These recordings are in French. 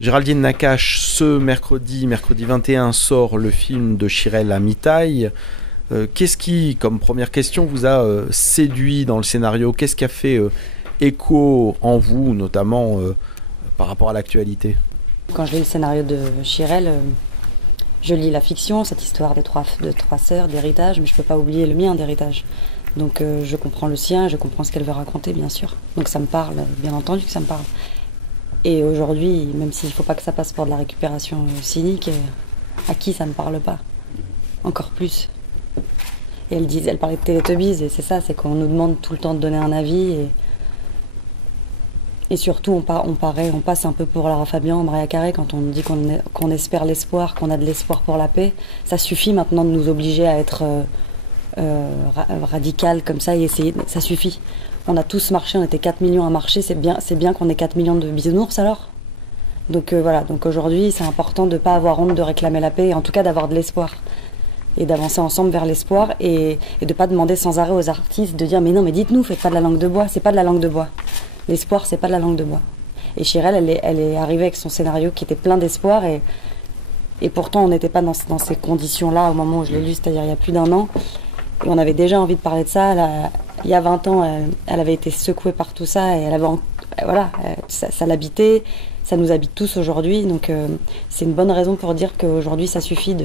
Géraldine Nakache, ce mercredi 21, sort le film de Chirel Amitaï. Qu'est-ce qui, comme première question, vous a séduit dans le scénario? Qu'est-ce qui a fait écho en vous, notamment par rapport à l'actualité? Quand je lis le scénario de Chirel, je lis la fiction, cette histoire de trois sœurs, d'héritage, mais je ne peux pas oublier le mien d'héritage. Donc je comprends le sien, je comprends ce qu'elle veut raconter, bien sûr. Donc ça me parle, bien entendu que ça me parle. Et aujourd'hui, même s'il ne faut pas que ça passe pour de la récupération cynique, à qui ça ne parle pas? Encore plus. Et elle parlait de Télétobies, et c'est ça, c'est qu'on nous demande tout le temps de donner un avis. Et surtout, on passe un peu pour Lara Fabian, Maria Carré, quand on dit qu'on espère l'espoir, qu'on a de l'espoir pour la paix. Ça suffit maintenant de nous obliger à être radical comme ça et essayer. Ça suffit. On a tous marché, on était 4 millions à marcher, c'est bien qu'on ait 4 millions de bisounours alors. Donc voilà, donc aujourd'hui c'est important de ne pas avoir honte de réclamer la paix, et en tout cas d'avoir de l'espoir. Et d'avancer ensemble vers l'espoir et de ne pas demander sans arrêt aux artistes de dire mais non mais dites-nous, faites pas de la langue de bois, c'est pas de la langue de bois. L'espoir c'est pas de la langue de bois. Et Chirel elle est arrivée avec son scénario qui était plein d'espoir et pourtant on n'était pas dans ces conditions-là au moment où je l'ai lu, c'est-à-dire il y a plus d'1 an. Et on avait déjà envie de parler de ça. Il y a 20 ans, elle avait été secouée par tout ça et ça l'habitait, ça nous habite tous aujourd'hui. Donc c'est une bonne raison pour dire qu'aujourd'hui ça suffit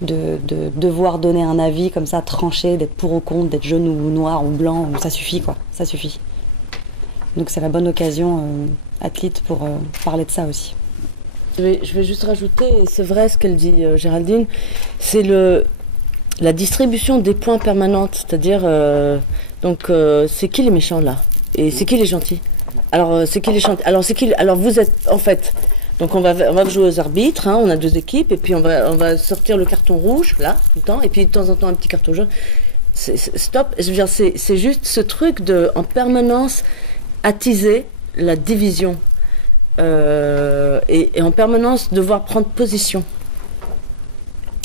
de devoir donner un avis comme ça, tranché, d'être pour ou contre, d'être jaune ou noir ou blanc, ça suffit quoi, ça suffit. Donc c'est la bonne occasion, athlète, pour parler de ça aussi. Je vais juste rajouter, c'est vrai ce qu'elle dit Géraldine, c'est la distribution des points permanentes, c'est-à-dire c'est qui les méchants là et c'est qui les gentils. Alors c'est qui les gentils. Alors vous êtes en fait. Donc on va jouer aux arbitres, hein, on a 2 équipes et puis on va sortir le carton rouge là tout le temps et puis de temps en temps un petit carton jaune. Stop. Je veux dire c'est juste ce truc de en permanence attiser la division et en permanence devoir prendre position.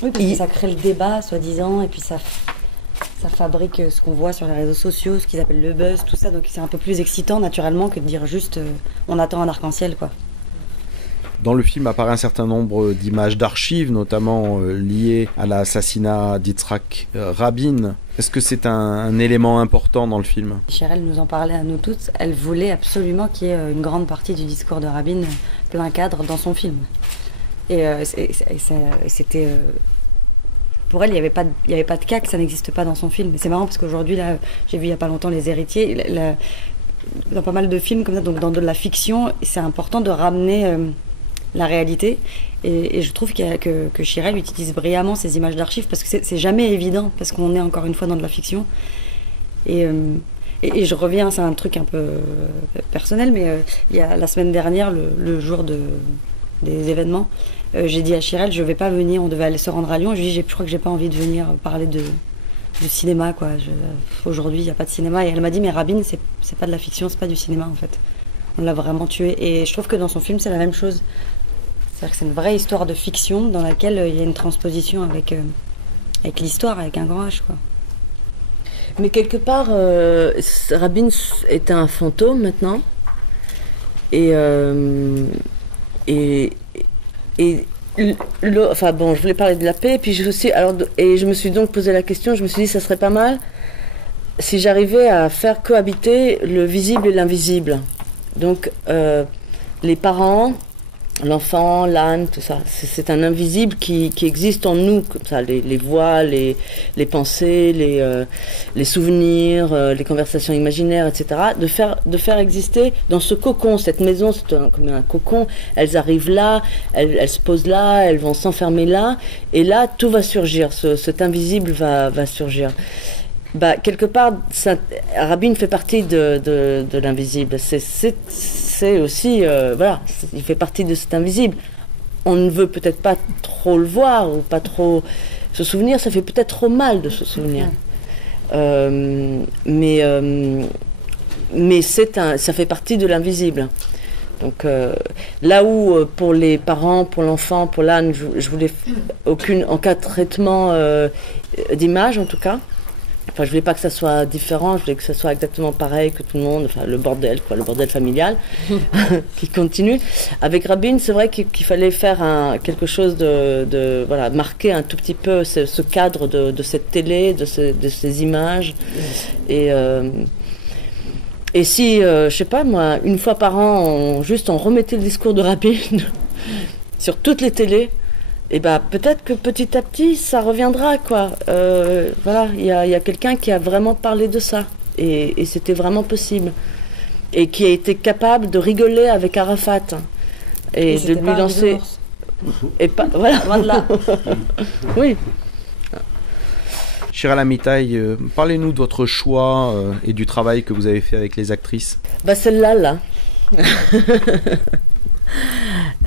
Oui, parce que ça crée le débat, soi-disant, et puis ça fabrique ce qu'on voit sur les réseaux sociaux, ce qu'ils appellent le buzz, tout ça. Donc c'est un peu plus excitant, naturellement, que de dire juste on attend un arc-en-ciel, quoi. Dans le film apparaît un certain nombre d'images d'archives, notamment liées à l'assassinat d'Yitzhak Rabin. Est-ce que c'est un élément important dans le film? Chirel nous en parlait à nous toutes. Elle voulait absolument qu'il y ait une grande partie du discours de Rabin plein cadre dans son film. Et c'était... pour elle, il n'y avait pas de cas, que ça n'existe pas dans son film. Mais c'est marrant parce qu'aujourd'hui, là, j'ai vu il n'y a pas longtemps Les Héritiers. Dans pas mal de films comme ça, donc dans de la fiction, c'est important de ramener la réalité. Et je trouve que Chirel utilise brillamment ces images d'archives parce que c'est jamais évident, parce qu'on est encore une fois dans de la fiction. Et je reviens, c'est un truc un peu personnel, mais il y a la semaine dernière, le jour des événements, j'ai dit à Chirel, je vais pas venir, on devait aller se rendre à Lyon. Je lui ai dit, je crois que j'ai pas envie de venir parler de cinéma, quoi. Aujourd'hui, il n'y a pas de cinéma. Et elle m'a dit, mais Rabin, c'est pas de la fiction, c'est pas du cinéma, en fait. On l'a vraiment tué. Et je trouve que dans son film, c'est la même chose. C'est-à-dire que c'est une vraie histoire de fiction dans laquelle il y a une transposition avec l'histoire, avec un grand H, quoi. Mais quelque part, Rabin est un fantôme maintenant. Enfin bon, je voulais parler de la paix, et puis je me suis donc posé la question, je me suis dit ça serait pas mal si j'arrivais à faire cohabiter le visible et l'invisible. Donc les parents, l'enfant, l'âne, tout ça, c'est un invisible qui existe en nous, comme ça, les voix, les pensées, les souvenirs, les conversations imaginaires, etc. De faire exister dans ce cocon, cette maison, c'est comme un cocon, elles arrivent là, elles se posent là, elles vont s'enfermer là, et là, tout va surgir, cet invisible va surgir. Bah, quelque part, Rabin fait partie de l'invisible. C'est aussi, voilà, il fait partie de cet invisible. On ne veut peut-être pas trop le voir ou pas trop se souvenir. Ça fait peut-être trop mal de se souvenir. Mais ça fait partie de l'invisible. Donc là où pour les parents, pour l'enfant, pour l'âne, je voulais en cas de traitement d'image en tout cas. Enfin, je voulais pas que ça soit différent, je voulais que ça soit exactement pareil que tout le monde, enfin le bordel, quoi, le bordel familial qui continue. Avec Rabin, c'est vrai qu'il fallait faire quelque chose voilà, marquer un tout petit peu ce cadre de cette télé, de ces images. Et si, je sais pas moi, une fois par an, on remettait le discours de Rabin sur toutes les télés, et peut-être que petit à petit ça reviendra, quoi. Voilà, il y a quelqu'un qui a vraiment parlé de ça et c'était vraiment possible et qui a été capable de rigoler avec Arafat et de lui lancer et pas voilà, loin de là. Oui. Chirel Amitaï, parlez-nous de votre choix et du travail que vous avez fait avec les actrices. Celle-là, là.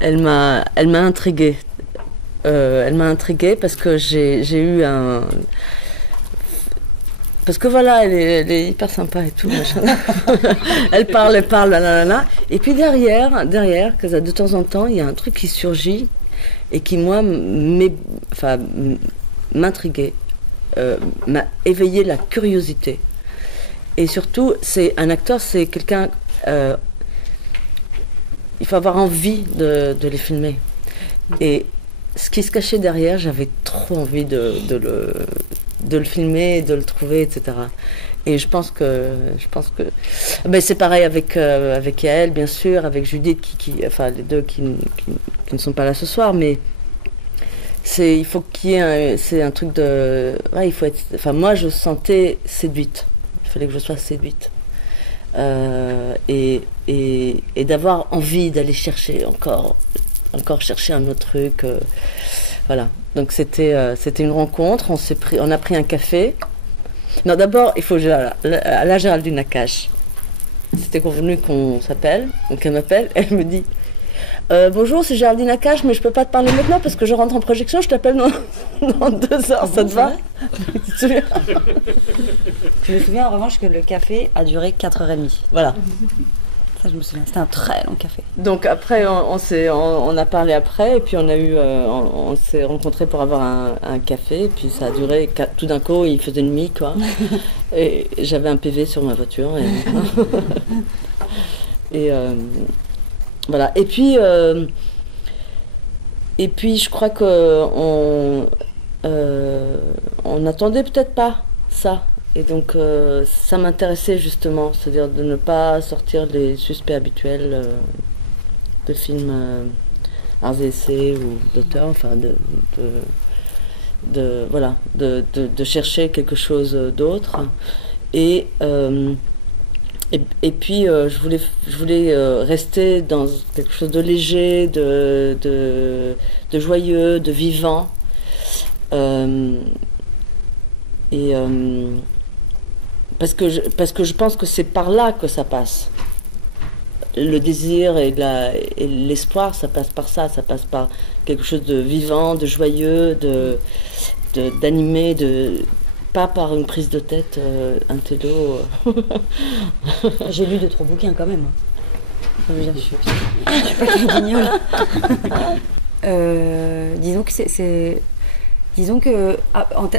Elle m'a intriguée. Elle m'a intriguée parce que j'ai eu parce que voilà, elle est hyper sympa et tout. elle parle, là. Et puis derrière, que de temps en temps, il y a un truc qui surgit et qui, moi, m'intriguait, m'a éveillé la curiosité. Et surtout, c'est un acteur, c'est quelqu'un... il faut avoir envie de les filmer. Et ce qui se cachait derrière, j'avais trop envie de le filmer, de le trouver, etc. Et je pense que c'est pareil avec Yael, bien sûr, avec Judith, enfin les deux qui ne sont pas là ce soir, mais il faut qu'il y ait c'est un truc de, ouais, il faut être, enfin moi je sentais séduite, il fallait que je sois séduite. Et d'avoir envie d'aller chercher encore chercher un autre truc, voilà. Donc c'était une rencontre, on a pris un café. Non, d'abord il faut à la Géraldine Nakache, c'était convenu qu'on s'appelle, donc elle m'appelle, elle me dit bonjour, c'est Géraldine Nakache, mais je peux pas te parler maintenant parce que je rentre en projection, je t'appelle dans 2 heures, ça te va? Tu te souviens? Je me souviens en revanche que le café a duré 4h30. Voilà. Ça, je me souviens. C'était un très long café. Donc après, on a parlé après, et puis on s'est rencontrés pour avoir un café, et puis ça a duré, tout d'un coup, il faisait nuit, quoi. Et j'avais un PV sur ma voiture. Et voilà. Et puis je crois qu'on n'attendait peut-être pas ça. Et donc ça m'intéressait justement, c'est-à-dire de ne pas sortir les suspects habituels de films arts et essais ou d'auteurs, enfin de chercher quelque chose d'autre. Et puis je voulais rester dans quelque chose de léger, de joyeux, de vivant. Parce que je pense que c'est par là que ça passe. Le désir et l'espoir, ça passe par ça. Ça passe par quelque chose de vivant, de joyeux, d'animé, pas par une prise de tête intello. J'ai lu 2-3 bouquins quand même. Je suis pas qu'une guignole. Disons que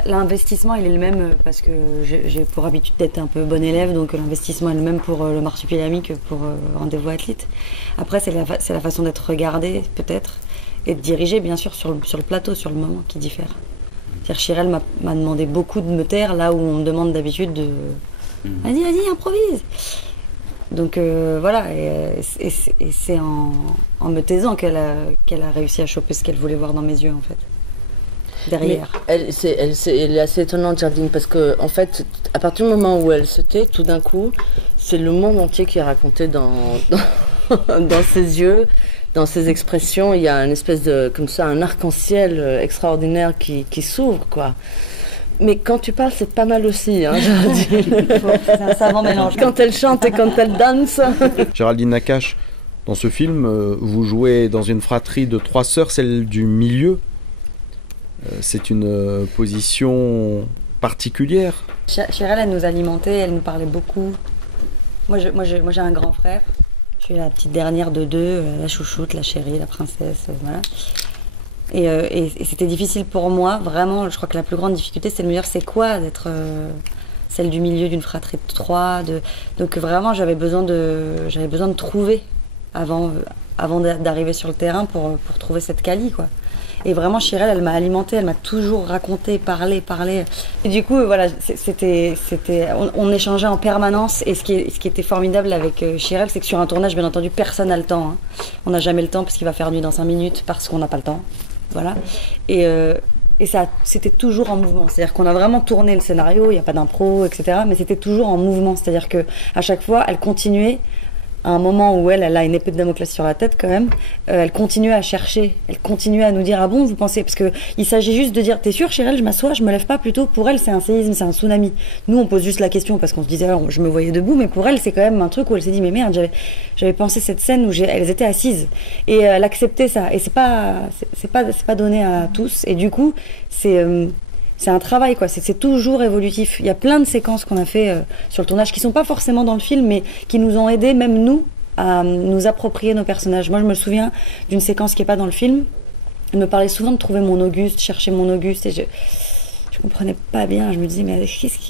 l'investissement il est le même parce que j'ai pour habitude d'être un peu bonne élève, donc l'investissement est le même pour le marsupilami que pour Rendez-vous Athlète. Après c'est la façon d'être regardé peut-être et de diriger bien sûr sur le plateau, sur le moment qui diffère. C'est-à-dire Chirel m'a demandé beaucoup de me taire là où on me demande d'habitude de vas-y improvise. Donc voilà, et c'est en me taisant qu'elle a réussi à choper ce qu'elle voulait voir dans mes yeux en fait. Derrière. Elle est assez étonnante, Géraldine, parce que en fait, à partir du moment où elle se tait, tout d'un coup, c'est le monde entier qui est raconté dans ses yeux, dans ses expressions. Il y a une espèce de, comme ça, un arc-en-ciel extraordinaire qui s'ouvre, quoi. Mais quand tu parles, c'est pas mal aussi, hein, Géraldine. C'est un savant mélange. Quand elle chante et quand elle danse. Géraldine Nakache, dans ce film, vous jouez dans une fratrie de 3 sœurs, celle du milieu. C'est une position particulière. Chirel, elle nous alimentait, elle nous parlait beaucoup. Moi, j'ai un grand frère. Je suis la petite dernière de 2, la chouchoute, la chérie, la princesse, voilà. Et c'était difficile pour moi, vraiment. Je crois que la plus grande difficulté, c'est de me dire c'est quoi d'être celle du milieu d'une fratrie de 3. Donc vraiment, j'avais besoin de trouver avant d'arriver sur le terrain pour trouver cette Cali, quoi. Et vraiment, Chirél, elle m'a alimentée, elle m'a toujours raconté, parlé. Et du coup, voilà, on échangeait en permanence. Et ce qui était formidable avec Chirél, c'est que sur un tournage, bien entendu, personne n'a le temps. Hein. On n'a jamais le temps parce qu'il va faire nuit dans 5 minutes, parce qu'on n'a pas le temps. Voilà. Et ça, c'était toujours en mouvement. C'est-à-dire qu'on a vraiment tourné le scénario, il n'y a pas d'impro, etc. Mais c'était toujours en mouvement. C'est-à-dire qu'à chaque fois, elle continuait. À un moment où elle a une épée de Damoclès sur la tête quand même, elle continuait à chercher, elle continuait à nous dire ah bon vous pensez, parce que il s'agit juste de dire t'es sûr Chirél, je m'assois, je me lève pas plutôt. Pour elle c'est un séisme, c'est un tsunami. Nous on pose juste la question parce qu'on se disait je me voyais debout, mais pour elle c'est quand même un truc où elle s'est dit mais merde j'avais pensé cette scène où elles étaient assises et elle acceptait ça et c'est pas donné à tous et du coup c'est un travail, quoi. C'est toujours évolutif. Il y a plein de séquences qu'on a fait sur le tournage qui sont pas forcément dans le film, mais qui nous ont aidés, même nous, à nous approprier nos personnages. Moi, je me souviens d'une séquence qui est pas dans le film. Elle me parlait souvent de trouver mon Auguste, chercher mon Auguste, et je comprenais pas bien. Je me disais, mais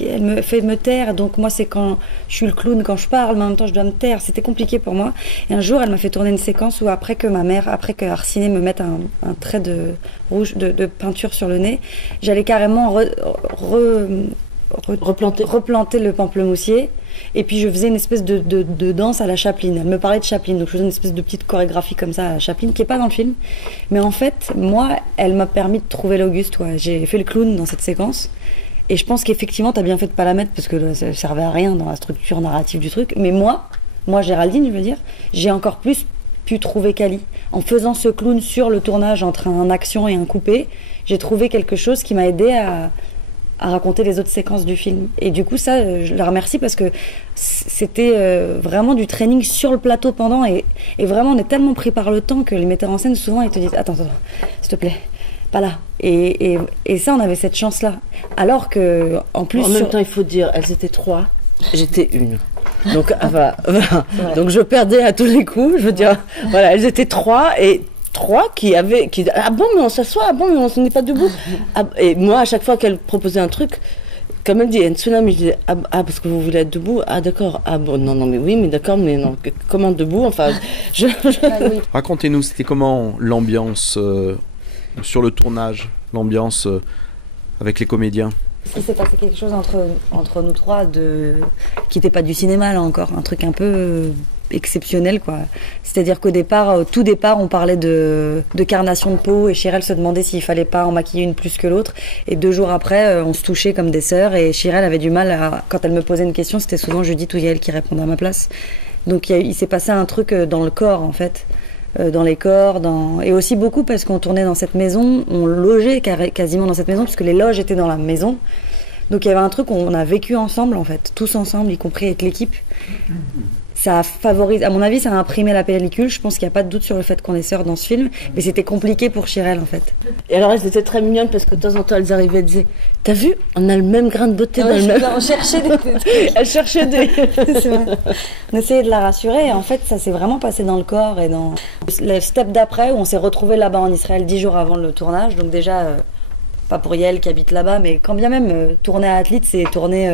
elle me fait me taire. Donc moi, c'est quand je suis le clown, quand je parle, mais en même temps, je dois me taire. C'était compliqué pour moi. Et un jour, elle m'a fait tourner une séquence où après que Arsiné me mette un trait de rouge, de peinture sur le nez, j'allais carrément replanter le pamplemoussier. Et puis je faisais une espèce de danse à la Chaplin. Elle me parlait de Chaplin, donc je faisais une espèce de petite chorégraphie comme ça à la Chaplin, qui est pas dans le film. Mais en fait, moi, elle m'a permis de trouver l'Auguste. Ouais. J'ai fait le clown dans cette séquence. Et je pense qu'effectivement, t'as bien fait de pas la mettre, parce que ça servait à rien dans la structure narrative du truc. Mais moi Géraldine, je veux dire, j'ai encore plus pu trouver Cali. En faisant ce clown sur le tournage entre un action et un coupé, j'ai trouvé quelque chose qui m'a aidé à raconter les autres séquences du film. Et du coup, ça, je la remercie parce que c'était vraiment du training sur le plateau pendant. Et vraiment, on est tellement pris par le temps que les metteurs en scène, souvent, ils te disent « Attends, s'il te plaît, pas là ». Et ça, on avait cette chance-là. Alors que, en plus... En même temps, il faut dire, elles étaient 3, j'étais 1. Donc, voilà. Donc, je perdais à tous les coups. Je veux dire, voilà, elles étaient 3 et... 3 qui ah bon mais on s'assoit, ah bon mais on se met pas debout et moi à chaque fois qu'elle proposait un truc comme elle dit un tsunami, je disais ah parce que vous voulez être debout, ah d'accord, ah bon non mais oui mais d'accord mais non comment debout, enfin Racontez-nous, c'était comment l'ambiance sur le tournage, l'ambiance avec les comédiens? Il s'est passé quelque chose entre nous trois qui n'était pas du cinéma là encore, un truc un peu exceptionnel quoi. C'est-à-dire qu'au tout départ, on parlait de carnation de peau et Chirél se demandait s'il fallait pas en maquiller une plus que l'autre. Et 2 jours après, on se touchait comme des sœurs et Chirél avait du mal quand elle me posait une question, c'était souvent Judith ou Yael qui répondait à ma place. Donc il s'est passé un truc dans le corps en fait. Dans les corps, et aussi beaucoup parce qu'on tournait dans cette maison, on logeait quasiment dans cette maison puisque les loges étaient dans la maison. Donc il y avait un truc où on a vécu ensemble en fait, tous ensemble, y compris avec l'équipe. Ça favorise, à mon avis, ça a imprimé la pellicule. Je pense qu'il n'y a pas de doute sur le fait qu'on est sœurs dans ce film, mais c'était compliqué pour Chirél en fait. Et alors elles étaient très mignonnes parce que de temps en temps elles arrivaient et disaient t'as vu, on a le même grain de beauté dans le même. On cherchait des Elles cherchaient des. C'est vrai. On essayait de la rassurer et en fait ça s'est vraiment passé dans le corps et dans le step d'après où on s'est retrouvés là-bas en Israël 10 jours avant le tournage. Donc déjà, pas pour Yael qui habite là-bas, mais quand bien même tourner à Atlit, c'est tourner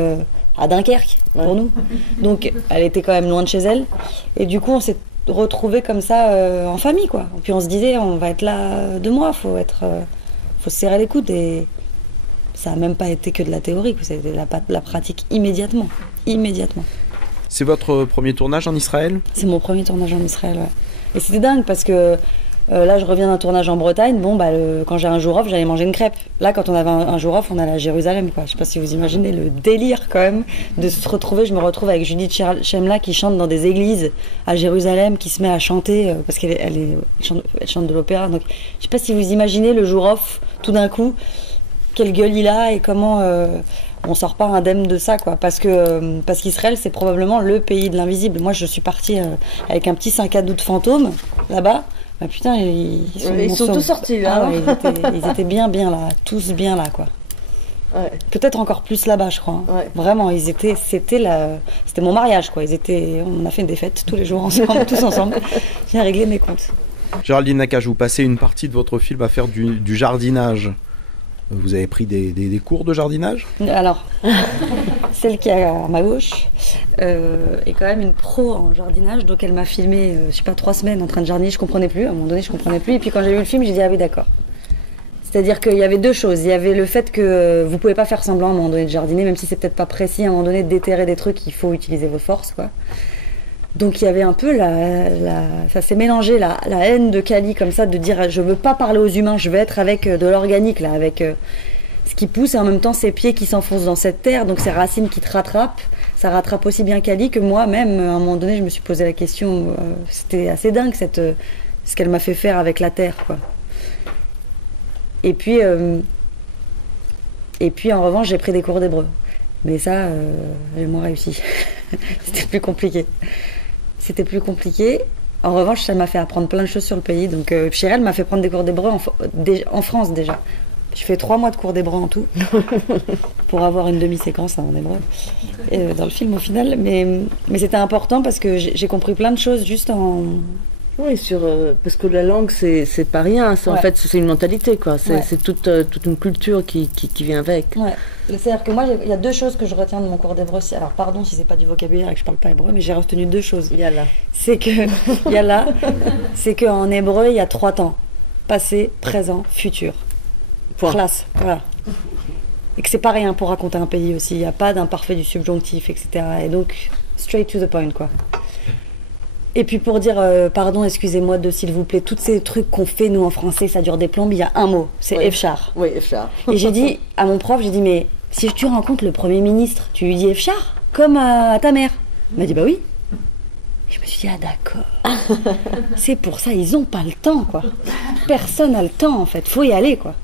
à Dunkerque pour nous. Donc elle était quand même loin de chez elle. Et du coup on s'est retrouvés comme ça en famille quoi. Et puis on se disait on va être là 2 mois, faut se serrer les coudes et ça n'a même pas été que de la théorie, c'était la pratique immédiatement. C'est votre premier tournage en Israël? C'est mon premier tournage en Israël, ouais. Et c'était dingue parce que là je reviens d'un tournage en Bretagne, quand j'ai un jour off j'allais manger une crêpe. Là quand on avait un jour off on allait à Jérusalem quoi. Je sais pas si vous imaginez le délire quand même de se retrouver. Je me retrouve avec Judith Chemla qui chante dans des églises à Jérusalem, qui se met à chanter parce qu'elle chante de l'opéra. Donc je sais pas si vous imaginez le jour off tout d'un coup, quelle gueule il a et comment on sort pas indemne de ça quoi, parce qu'Israël c'est probablement le pays de l'invisible. Moi je suis partie avec un petit sac à dos de fantôme là-bas. Bah putain, ils sont tous sortis là. Ah ouais, ils étaient bien là, tous bien là quoi. Ouais. Peut-être encore plus là-bas je crois. Hein. Ouais. Vraiment, c'était mon mariage quoi. On a fait des fêtes tous les jours ensemble, tous ensemble. J'ai réglé mes comptes. Géraldine Nakache, vous passez une partie de votre film à faire du jardinage. Vous avez pris des cours de jardinage? Alors, celle qui est à ma gauche, est quand même une pro en jardinage. Donc elle m'a filmé, je sais pas, 3 semaines en train de jardiner. Je comprenais plus. À un moment donné, je comprenais plus. Et puis quand j'ai vu le film, j'ai dit ah oui, d'accord. C'est-à-dire qu'il y avait 2 choses. Il y avait le fait que vous pouvez pas faire semblant à un moment donné de jardiner, même si c'est peut-être pas précis. À un moment donné, de déterrer des trucs, il faut utiliser vos forces, quoi. Donc il y avait un peu ça s'est mélangé, la haine de Cali comme ça, de dire je veux pas parler aux humains, je veux être avec de l'organique, là, avec ce qui pousse et en même temps ses pieds qui s'enfoncent dans cette terre, donc ses racines qui te rattrapent. Ça rattrape aussi bien Cali que moi-même. À un moment donné, je me suis posé la question, c'était assez dingue ce qu'elle m'a fait faire avec la terre, quoi. Et puis en revanche, j'ai pris des cours d'hébreu. Mais ça, j'ai moins réussi. C'était plus compliqué. En revanche, ça m'a fait apprendre plein de choses sur le pays. Donc, Chirel m'a fait prendre des cours d'hébreu en France déjà. Je fais 3 mois de cours d'hébreu en tout, pour avoir une demi-séquence en hébreu, dans le film au final. Mais c'était important parce que j'ai compris plein de choses juste en... Oui, parce que la langue, c'est pas rien. En fait, c'est une mentalité, quoi. C'est toute une culture qui vient avec. Ouais. C'est-à-dire que moi, il y a 2 choses que je retiens de mon cours d'hébreu. Alors, pardon si c'est pas du vocabulaire et que je parle pas hébreu, mais j'ai retenu 2 choses. Yalla. C'est qu'en hébreu, il y a 3 temps. Passé, présent, futur. Classe, voilà. Et que c'est pas rien pour raconter un pays aussi. Il n'y a pas d'imparfait du subjonctif, etc. Et donc, straight to the point, quoi. Et puis pour dire pardon, excusez-moi de s'il vous plaît, tous ces trucs qu'on fait nous en français, ça dure des plombes, il y a un mot, c'est Efchar. Oui, Efchar. Et j'ai dit à mon prof, mais si tu rencontres le Premier ministre, tu lui dis Efchar, comme à ta mère. Il m'a dit bah oui. Et je me suis dit ah d'accord. C'est pour ça, ils ont pas le temps, quoi. Personne n'a le temps en fait, faut y aller, quoi.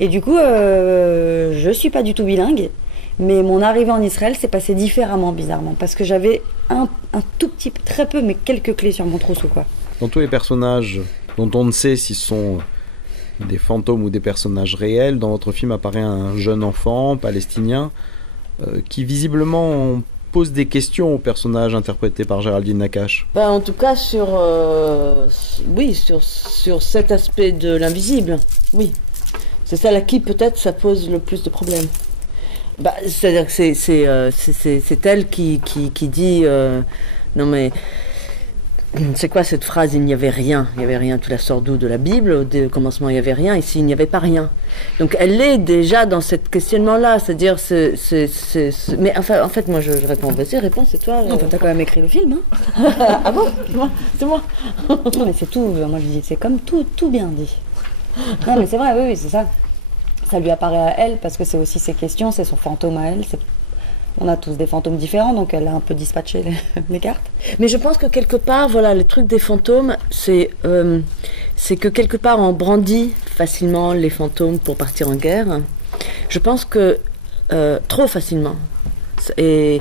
Et du coup, je suis pas du tout bilingue. Mais mon arrivée en Israël s'est passée différemment, bizarrement, parce que j'avais un tout petit, très peu, mais quelques clés sur mon trousseau, quoi. Dans tous les personnages dont on ne sait s'ils sont des fantômes ou des personnages réels, dans votre film apparaît un jeune enfant palestinien qui visiblement pose des questions au personnage interprété par Géraldine Nakache. En tout cas, sur cet aspect de l'invisible, oui. C'est ça là qui peut-être ça pose le plus de problèmes. C'est-à-dire que c'est elle qui dit non mais c'est quoi cette phrase, il n'y avait rien, tout la sort d'où de la Bible, au commencement il n'y avait rien, ici il n'y avait pas rien. Donc elle est déjà dans ce questionnement-là, c'est-à-dire mais enfin en fait moi je réponds, vas-y réponds, c'est toi. Non, t'as quand même écrit le film, hein. Ah bon, c'est moi. Non mais c'est tout, moi je dis c'est comme tout bien dit. Non mais c'est vrai, oui c'est ça. Ça lui apparaît à elle parce que c'est aussi ses questions, c'est son fantôme à elle. On a tous des fantômes différents, donc elle a un peu dispatché les cartes. Mais je pense que quelque part, voilà, le truc des fantômes, c'est que quelque part on brandit facilement les fantômes pour partir en guerre. Je pense que trop facilement. Et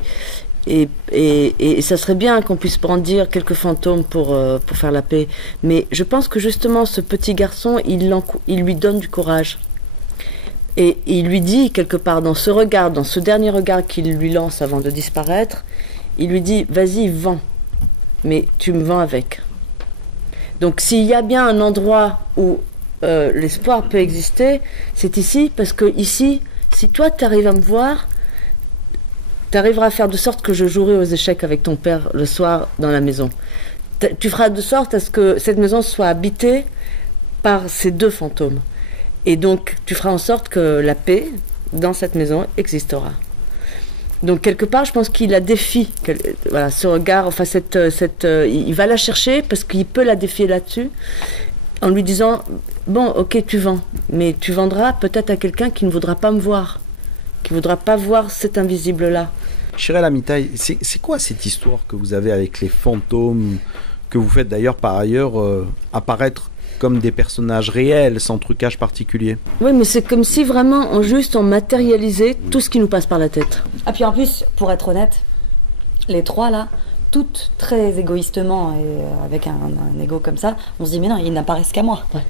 ça serait bien qu'on puisse brandir quelques fantômes pour faire la paix. Mais je pense que justement, ce petit garçon, il lui donne du courage. Et il lui dit, quelque part, dans ce dernier regard qu'il lui lance avant de disparaître, il lui dit, vas-y, vends, mais tu me vends avec. Donc s'il y a bien un endroit où l'espoir peut exister, c'est ici, parce que ici, si toi tu arrives à me voir, tu arriveras à faire de sorte que je jouerai aux échecs avec ton père le soir dans la maison. Tu feras de sorte à ce que cette maison soit habitée par ces 2 fantômes. Et donc, tu feras en sorte que la paix dans cette maison existera. Donc, quelque part, je pense qu'il la défie. Voilà, ce regard, enfin, il va la chercher parce qu'il peut la défier là-dessus, en lui disant, bon, ok, tu vends, mais tu vendras peut-être à quelqu'un qui ne voudra pas me voir, qui ne voudra pas voir cet invisible-là. Chirel Amitai, c'est quoi cette histoire que vous avez avec les fantômes, que vous faites d'ailleurs par ailleurs apparaître comme des personnages réels, sans trucage particulier? Oui, mais c'est comme si vraiment on matérialisait tout ce qui nous passe par la tête. Ah puis en plus, pour être honnête, les 3 là, toutes très égoïstement et avec un ego comme ça, on se dit mais non, ils n'apparaissent qu'à moi. Ouais.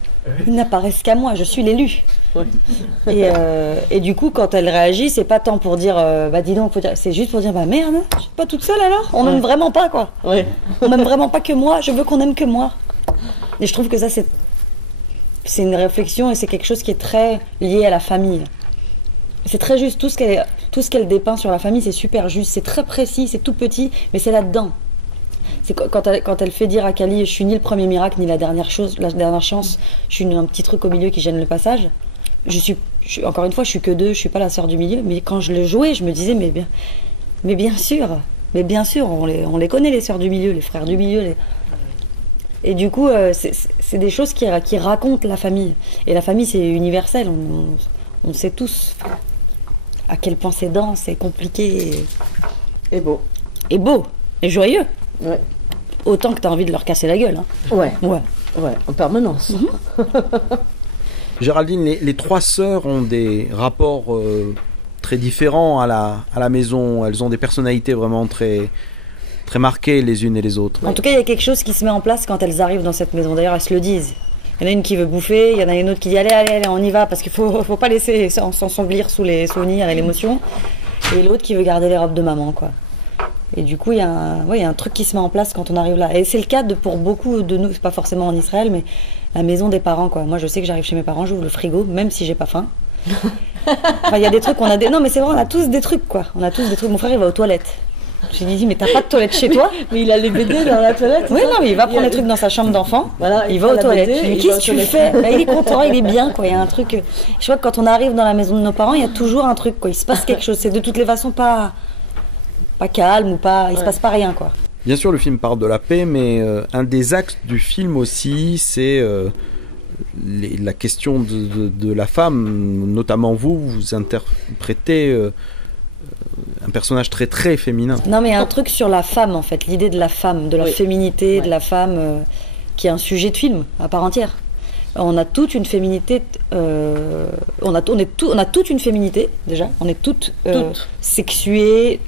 Ils n'apparaissent qu'à moi, je suis l'élu. Ouais. Et du coup, quand elle réagit, c'est pas tant pour dire bah dis donc, c'est juste pour dire bah merde, je suis pas toute seule alors. On m'aime vraiment pas, quoi. Ouais. On m'aime vraiment pas que moi. Je veux qu'on aime que moi. Et je trouve que ça c'est une réflexion et c'est quelque chose qui est très lié à la famille. C'est très juste tout ce tout ce qu'elle dépeint sur la famille, c'est super juste, c'est très précis, c'est tout petit, mais c'est là-dedans. C'est quand elle fait dire à Kali, je suis ni le premier miracle, ni la dernière chance, je suis un petit truc au milieu qui gêne le passage. Encore une fois, je suis que 2, je suis pas la sœur du milieu, mais quand je le jouais, je me disais, mais bien sûr, on les connaît, les sœurs du milieu, les frères du milieu. Et du coup, c'est des choses qui racontent la famille. Et la famille, c'est universel. On sait tous à quel point c'est dense, c'est compliqué. Et beau. Et beau. Et joyeux. Ouais. Autant que tu as envie de leur casser la gueule. Hein. Ouais, en permanence. Géraldine, les 3 sœurs ont des rapports très différents à la maison. Elles ont des personnalités vraiment très, très marquées les unes et les autres. En tout cas, il y a quelque chose qui se met en place quand elles arrivent dans cette maison. D'ailleurs, elles se le disent. Il y en a une qui veut bouffer, il y en a une autre qui dit allez, on y va, parce qu'il faut pas laisser s'ensevelir sous le nid avec l'émotion. Et l'autre qui veut garder les robes de maman, quoi. Et du coup, il y a un truc qui se met en place quand on arrive là. Et c'est le cas pour beaucoup de nous, c'est pas forcément en Israël, mais la maison des parents, quoi. Moi, je sais que j'arrive chez mes parents, j'ouvre le frigo, même si j'ai pas faim. Enfin, il y a des trucs, non, mais c'est vrai, on a tous des trucs, quoi. On a tous des trucs. Mon frère, il va aux toilettes. Je lui dis, mais t'as pas de toilette chez toi? Mais il a les BD dans la toilette. Oui, non, mais il va prendre les trucs dans sa chambre d'enfant. Voilà, il va aux toilettes. Je lui dis, mais qu'est-ce que tu fais? Bah, il est content, il est bien, quoi. Il y a un truc. Je vois que quand on arrive dans la maison de nos parents, il y a toujours un truc, quoi. Il se passe quelque chose. C'est de toutes les façons pas calme ou pas. Il se passe pas rien, quoi. Bien sûr, le film parle de la paix, mais un des axes du film aussi, c'est la question de la femme. Notamment vous interprétez un personnage très très féminin. Non, mais il y a un truc sur la femme, en fait, l'idée de la femme, de la féminité, de la femme, qui est un sujet de film à part entière. On a toute une féminité, on a toute une féminité déjà. On est toutes sexuées,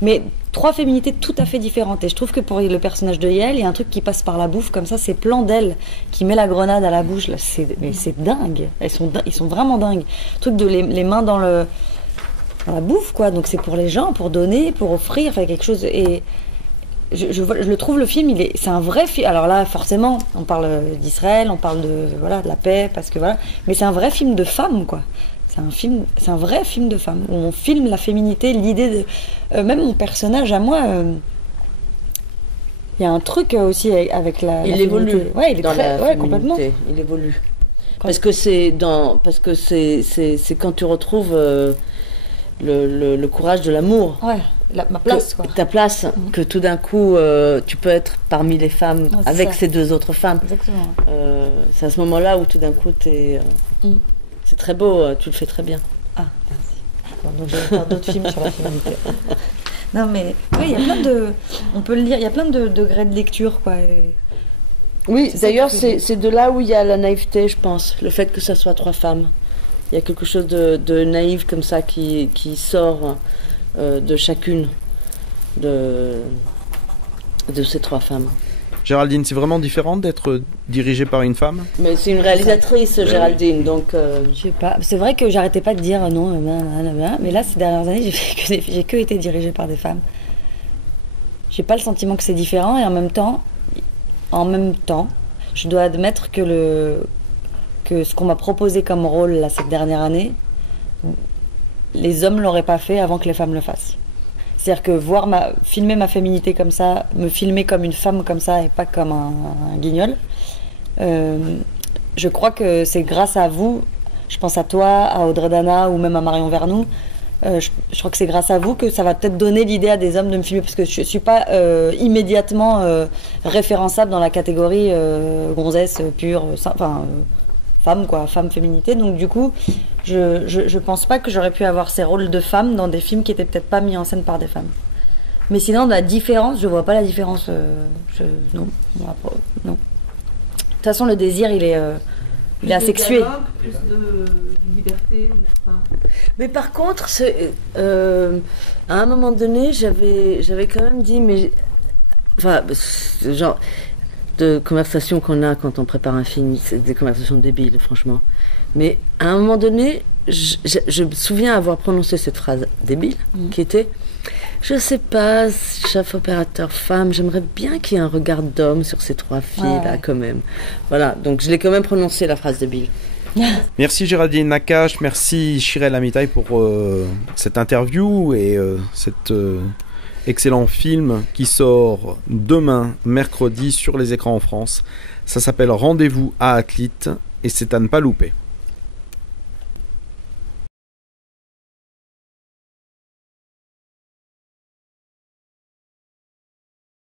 mais 3 féminités tout à fait différentes. Et je trouve que pour le personnage de Yael, il y a un truc qui passe par la bouffe comme ça, ces plans d'elle qui met la grenade à la bouche. Là, c'est dingue. Ils sont vraiment dingues. Le truc de les mains dans la bouffe, quoi. Donc c'est pour les gens, pour donner, pour offrir, faire quelque chose. Et je le trouve, le film, c'est un vrai film. Alors là, forcément, on parle d'Israël, on parle de la paix, parce que voilà. Mais c'est un vrai film de femme, quoi. C'est un vrai film de femme où on filme la féminité, l'idée de. Même mon personnage à moi, il y a un truc aussi avec la. Il évolue. Ouais, il est dans très, complètement. Il évolue. Parce que c'est quand tu retrouves le courage de l'amour. Ouais. Ma place, quoi. Ta place, que tout d'un coup, tu peux être parmi les femmes avec ces 2 autres femmes. Exactement. C'est à ce moment-là où tout d'un coup, c'est très beau, tu le fais très bien. Ah, merci. Bon, donc je vais faire d'autres films sur la féminité. Non, mais oui, il y a plein on peut le lire, il y a plein de degrés de lecture, quoi. Oui, d'ailleurs, c'est de là où il y a la naïveté, je pense. Le fait que ça soit 3 femmes. Il y a quelque chose de naïf comme ça qui sort de chacune de ces 3 femmes. Géraldine, c'est vraiment différent d'être dirigée par une femme? Mais c'est une réalisatrice, Géraldine, donc... Je sais pas. C'est vrai que j'arrêtais pas de dire non, mais là, ces dernières années, j'ai que été dirigée par des femmes. J'ai pas le sentiment que c'est différent, et en même temps, je dois admettre que ce qu'on m'a proposé comme rôle là, cette dernière année, les hommes l'auraient pas fait avant que les femmes le fassent. C'est-à-dire que filmer ma féminité comme ça, me filmer comme une femme comme ça et pas comme un guignol, je crois que c'est grâce à vous, je pense à toi, à Audrey Dana ou même à Marion Vernou, je crois que c'est grâce à vous que ça va peut-être donner l'idée à des hommes de me filmer, parce que je suis pas immédiatement référençable dans la catégorie gonzesse, pure, femme, quoi, femme féminité. Donc du coup, je pense pas que j'aurais pu avoir ces rôles de femmes dans des films qui étaient peut-être pas mis en scène par des femmes. Mais sinon, la différence, je vois pas la différence. Non. De toute façon, le désir, il est asexué. Plus de liberté. Mais par contre, à un moment donné, j'avais quand même dit, mais enfin, ce genre de conversation qu'on a quand on prépare un film, c'est des conversations débiles, franchement. Mais à un moment donné, je me souviens avoir prononcé cette phrase débile, qui était: je sais pas, chef opérateur femme, j'aimerais bien qu'il y ait un regard d'homme sur ces 3 filles là, quand même. Voilà, donc je l'ai quand même prononcé, la phrase débile. Merci Géraldine Nakache, merci Shirel Amitai pour cette interview et cet excellent film qui sort demain, mercredi, sur les écrans en France. Ça s'appelle Rendez-vous à Athlite et c'est à ne pas louper.